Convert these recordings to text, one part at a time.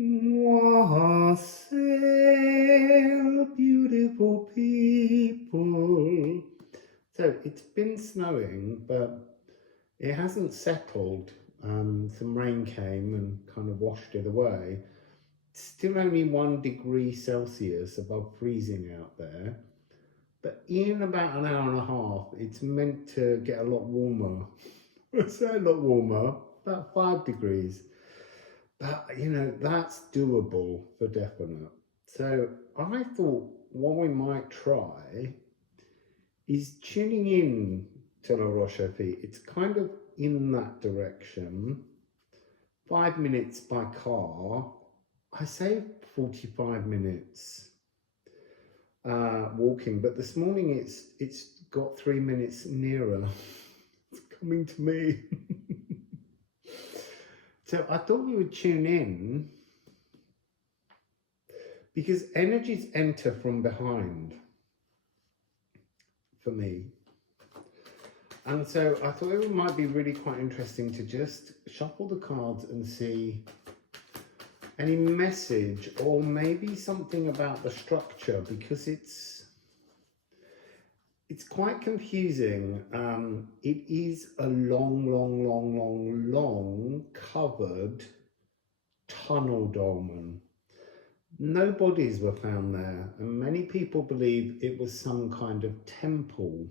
Wassail, beautiful people. So it's been snowing, but it hasn't settled. Some rain came and kind of washed it away. It's still only 1 degree Celsius above freezing out there. But in about an hour and a half, it's meant to get a lot warmer. I'd say a lot warmer, about 5 degrees. But, that's doable for definite. So I thought what we might try is tuning in to La Roche-Fille. It's kind of in that direction. 5 minutes by car. I say 45 minutes walking, but this morning it's got 3 minutes nearer. It's coming to me. So I thought we would tune in because energies enter from behind for me. And so I thought it might be really quite interesting to just shuffle the cards and see any message or maybe something about the structure, because it's quite confusing. It is a long covered tunnel dolmen. No bodies were found there, and many people believe it was some kind of temple.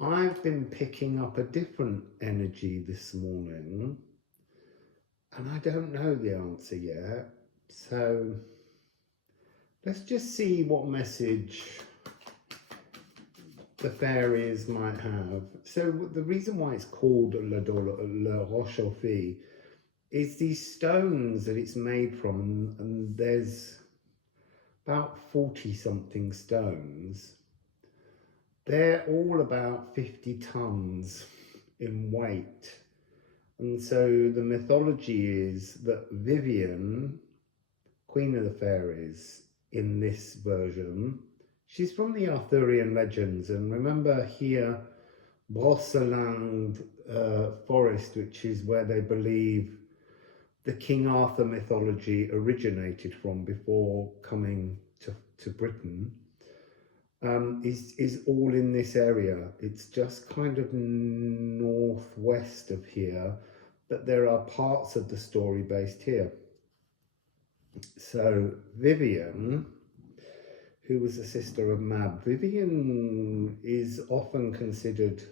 I've been picking up a different energy this morning, and I don't know the answer yet. So let's just see what message the fairies might have. So the reason why it's called La Roche-Fille is these stones that it's made from, and there's about 40 something stones. They're all about 50 tons in weight. And so the mythology is that Vivian, Queen of the Fairies in this version, she's from the Arthurian legends. And remember here, Wassail forest, which is where they believe the King Arthur mythology originated from before coming to Britain, is all in this area. It's just kind of northwest of here, but there are parts of the story based here. So Vivian, who was a sister of Mab, Vivian is often considered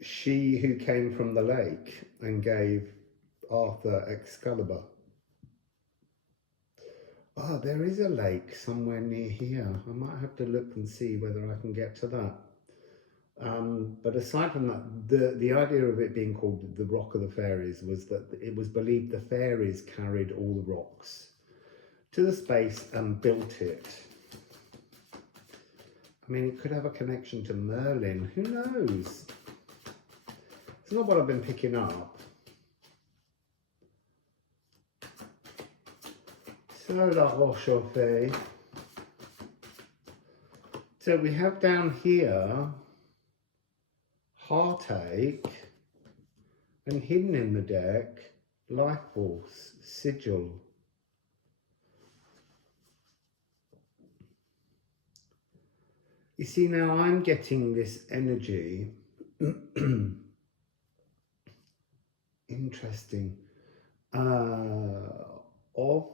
she who came from the lake and gave Arthur Excalibur. Oh, there is a lake somewhere near here. I might have to look and see whether I can get to that. But aside from that, the idea of it being called the Rock of the Fairies was that it was believed the fairies carried all the rocks to the space and built it. I mean, it could have a connection to Merlin. Who knows? It's not what I've been picking up. So La Roche-Fille. So we have down here heartache, and hidden in the deck, life force, sigil. You see, now I'm getting this energy, interesting, of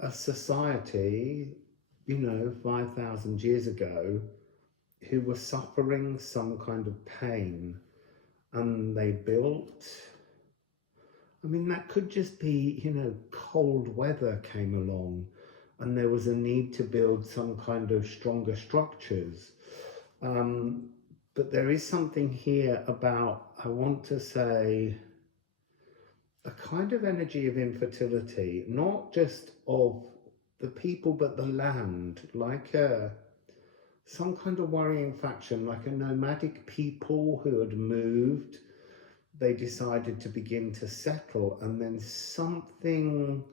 a society, 5,000 years ago, who were suffering some kind of pain, and they built, that could just be, cold weather came along and there was a need to build some kind of stronger structures. But there is something here about, I want to say, a kind of energy of infertility, not just of the people, but the land, like some kind of worrying faction, like a nomadic people who had moved. They decided to begin to settle, and then something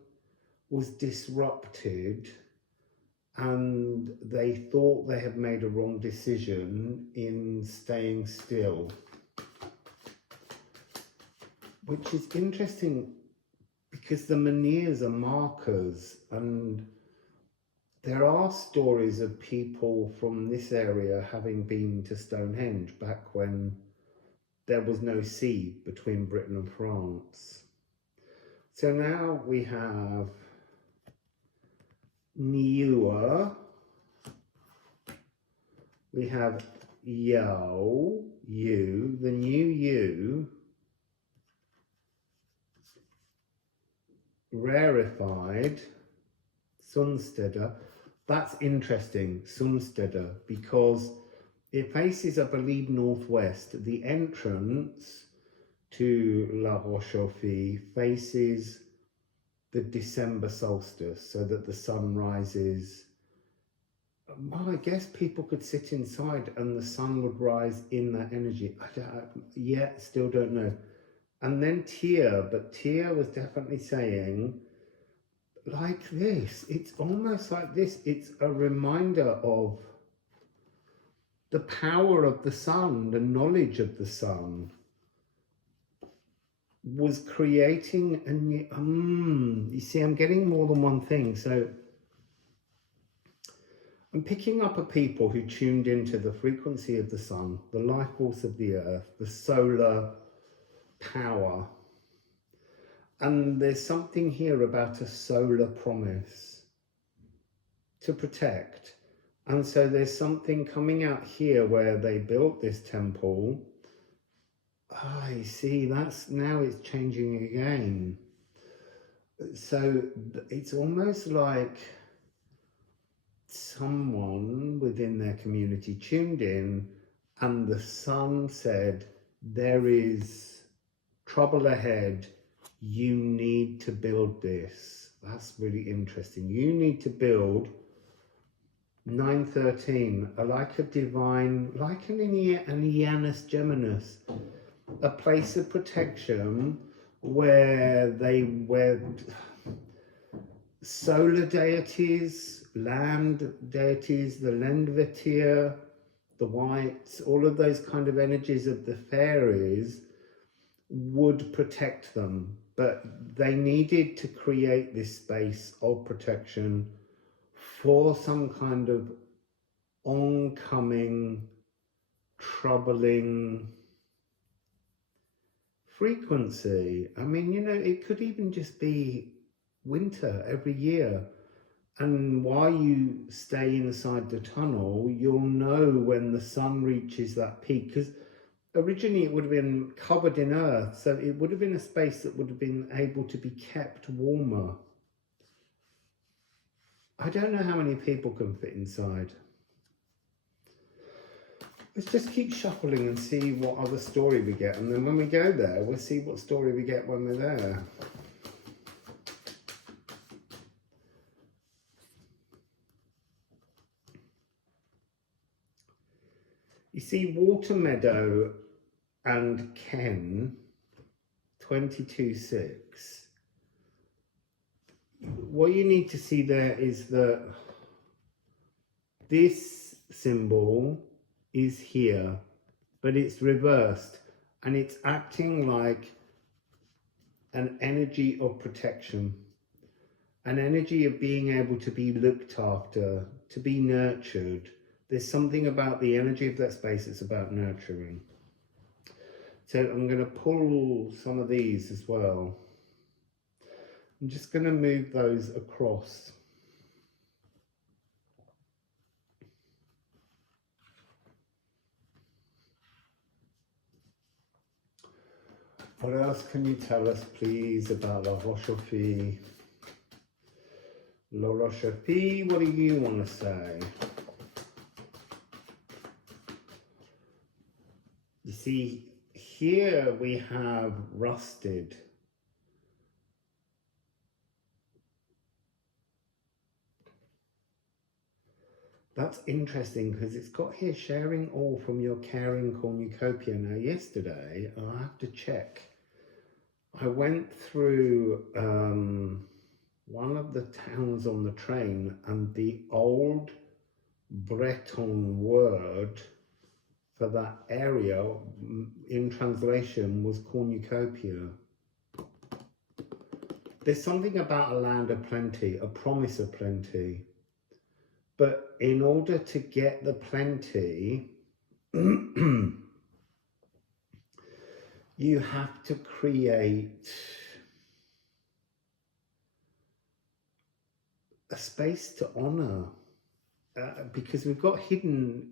was disrupted, and they thought they had made a wrong decision in staying still. Which is interesting, because the menhirs are markers, and there are stories of people from this area having been to Stonehenge back when there was no sea between Britain and France. So now we have Niua, we have Yo, you, the new you, rarefied, Sunsteder. That's interesting, Sunsteder, because it faces, I believe, northwest. The entrance to La Roche-aux-Fées faces the December solstice, so that the sun rises. Well, I guess people could sit inside and the sun would rise in that energy. Still don't know. And then Tia, but Tia was definitely saying, like this, it's almost like this. It's a reminder of the power of the sun, the knowledge of the sun was creating a new, you see, I'm getting more than one thing. So I'm picking up a people who tuned into the frequency of the sun, the life force of the earth, the solar power. And there's something here about a solar promise to protect. And so there's something coming out here where they built this temple. I see, now it's changing again. So it's almost like someone within their community tuned in and the sun said, there is trouble ahead, you need to build this. That's really interesting. You need to build 913, like a divine, like an Janus Geminus, a place of protection where solar deities, land deities, the Lendvetir, the whites, all of those kind of energies of the fairies would protect them. But they needed to create this space of protection for some kind of oncoming, troubling frequency. I mean, you know, it could even just be winter every year. And while you stay inside the tunnel, you'll know when the sun reaches that peak. Because originally it would have been covered in earth, so it would have been a space that would have been able to be kept warmer. I don't know how many people can fit inside. Let's just keep shuffling and see what other story we get. And then when we go there, we'll see what story we get when we're there. You see, Water Meadow and Ken, 22-6. What you need to see there is that this symbol is here, but it's reversed, and it's acting like an energy of protection, an energy of being able to be looked after, to be nurtured. There's something about the energy of that space that's about nurturing. So I'm going to pull some of these as well. I'm just going to move those across. What else can you tell us, please, about La Roche-aux-Fées? La Roche-aux-Fées, what do you want to say? You see, here we have rusted. That's interesting because it's got here sharing all from your caring cornucopia. Now yesterday, I'll have to check. I went through one of the towns on the train, and the old Breton word for that area in translation was cornucopia. there's something about a land of plenty, a promise of plenty. But in order to get the plenty, you have to create a space to honor, because we've got hidden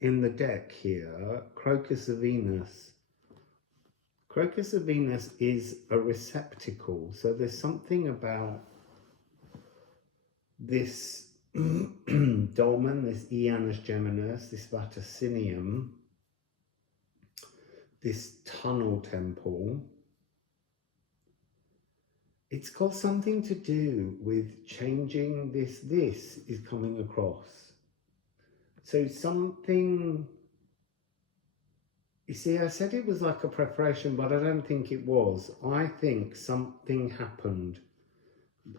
in the deck here, Crocus of Venus. Crocus of Venus is a receptacle, so there's something about this dolmen, this Janus Geminis, this vaticinium, this tunnel temple. It's got something to do with changing this. This is coming across. So something, you see, I said it was like a preparation, but I don't think it was. I think something happened.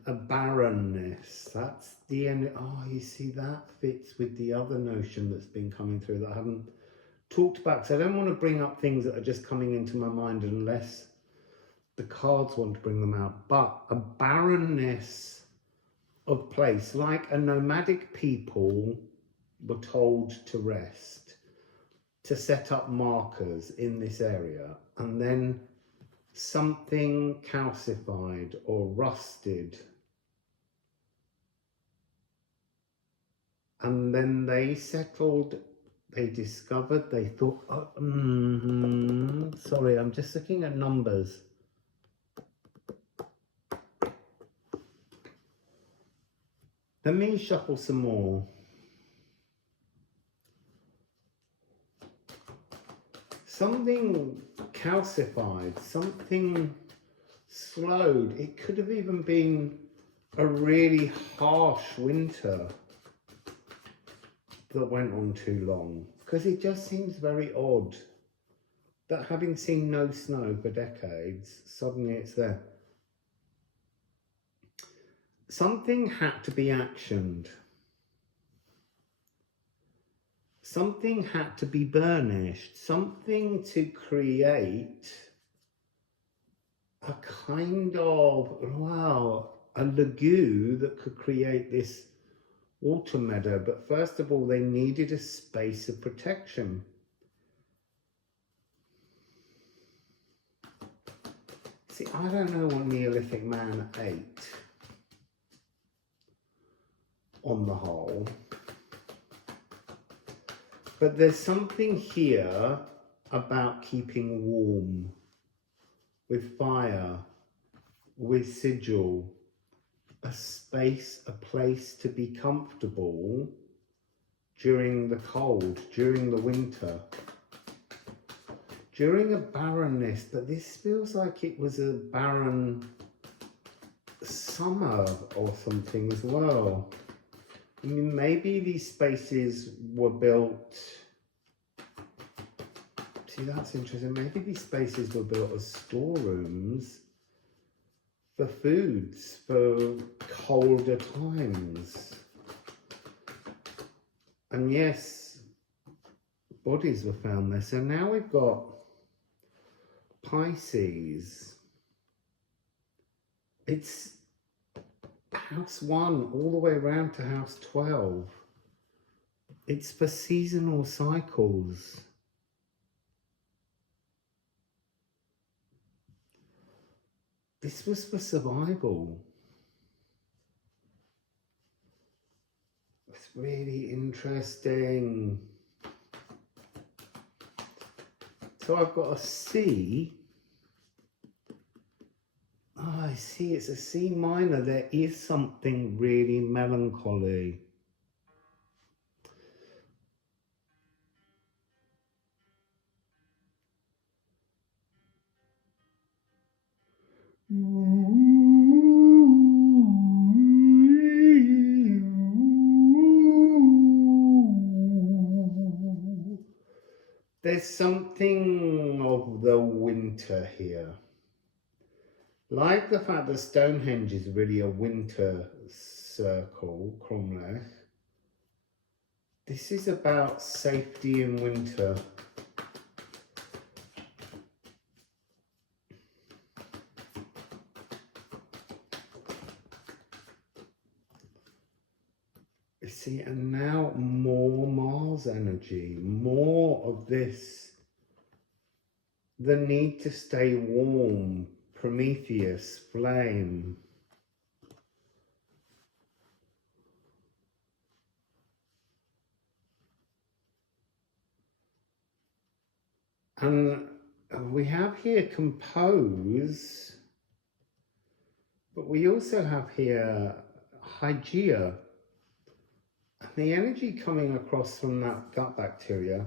A barrenness. That's the end. Oh, you see, that fits with the other notion that's been coming through that I haven't talked about. So I don't want to bring up things that are just coming into my mind unless the cards want to bring them out. But a barrenness of place, like a nomadic people were told to rest, to set up markers in this area, and then something calcified or rusted, and then they settled, they discovered, they thought, oh, sorry, I'm just looking at numbers. Let me shuffle some more. Something calcified, something slowed. It could have even been a really harsh winter that went on too long, because it just seems very odd that having seen no snow for decades, suddenly it's there. Something had to be actioned. Something had to be burnished, something to create a kind of, wow, a lagoon that could create this water meadow. But first of all, they needed a space of protection. See, I don't know what Neolithic man ate on the whole. But there's something here about keeping warm, with fire, with sigil, a space, a place to be comfortable during the cold, during the winter, during a barrenness. But this feels like it was a barren summer or something as well. I mean, maybe these spaces were built, see, that's interesting, maybe these spaces were built as storerooms for foods, for colder times. And yes, bodies were found there. So now we've got Pisces. It's house 1 all the way around to house 12. It's for seasonal cycles. This was for survival. It's really interesting. So I've got a C. Oh, I see, it's a C minor. There is something really melancholy. There's something of the winter here. Like the fact that Stonehenge is really a winter circle, Cromlech. This is about safety in winter. see, and now more Mars energy, more of this, the need to stay warm, Prometheus, flame. And we have here compose, but we also have here Hygeia. And the energy coming across from that gut bacteria,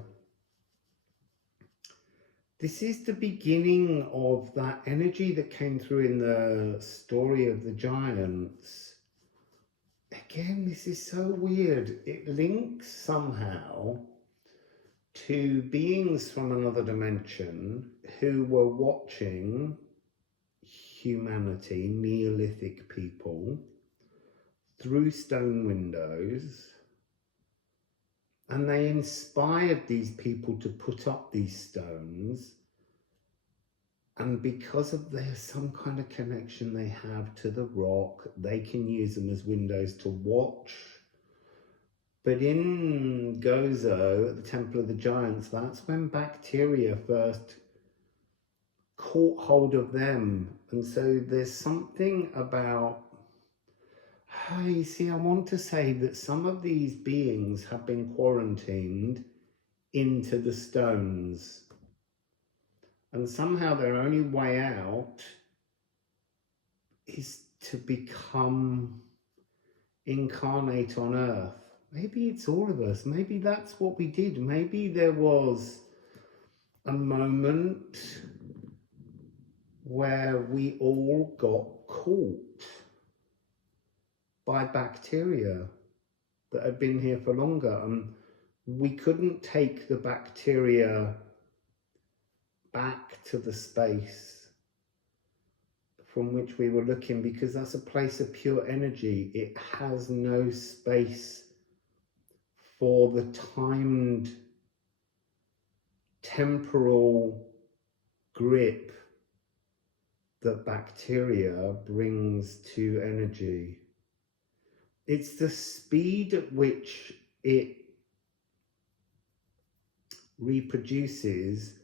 this is the beginning of that energy that came through in the story of the giants. Again, this is so weird. It links somehow to beings from another dimension who were watching humanity, Neolithic people, through stone windows, and they inspired these people to put up these stones, and because of there's some kind of connection they have to the rock, they can use them as windows to watch. But in Gozo, at the Temple of the Giants, that's when bacteria first caught hold of them. And so there's something about, you see, I want to say that some of these beings have been quarantined into the stones. And somehow their only way out is to become incarnate on Earth. Maybe it's all of us. Maybe that's what we did. Maybe there was a moment where we all got caught by bacteria that had been here for longer, and we couldn't take the bacteria back to the space from which we were looking, because that's a place of pure energy. It has no space for the timed temporal grip that bacteria brings to energy. It's the speed at which it reproduces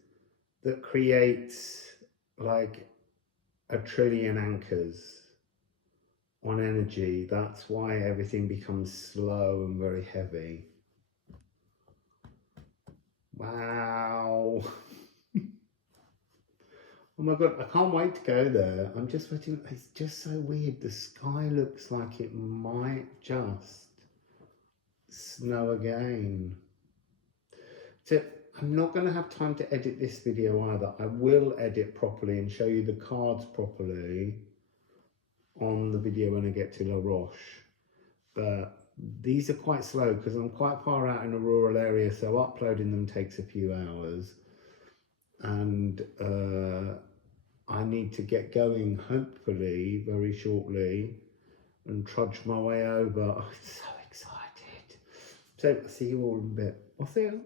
that creates like 1 trillion anchors on energy. That's why everything becomes slow and very heavy. Wow. Oh my God, I can't wait to go there. I'm just waiting. It's just so weird. The sky looks like it might just snow again. So I'm not going to have time to edit this video either. I will edit properly and show you the cards properly on the video when I get to La Roche. But these are quite slow because I'm quite far out in a rural area, so uploading them takes a few hours. And I need to get going, hopefully, very shortly, and trudge my way over. Oh, I'm so excited. So, I'll see you all in a bit. I'll see you.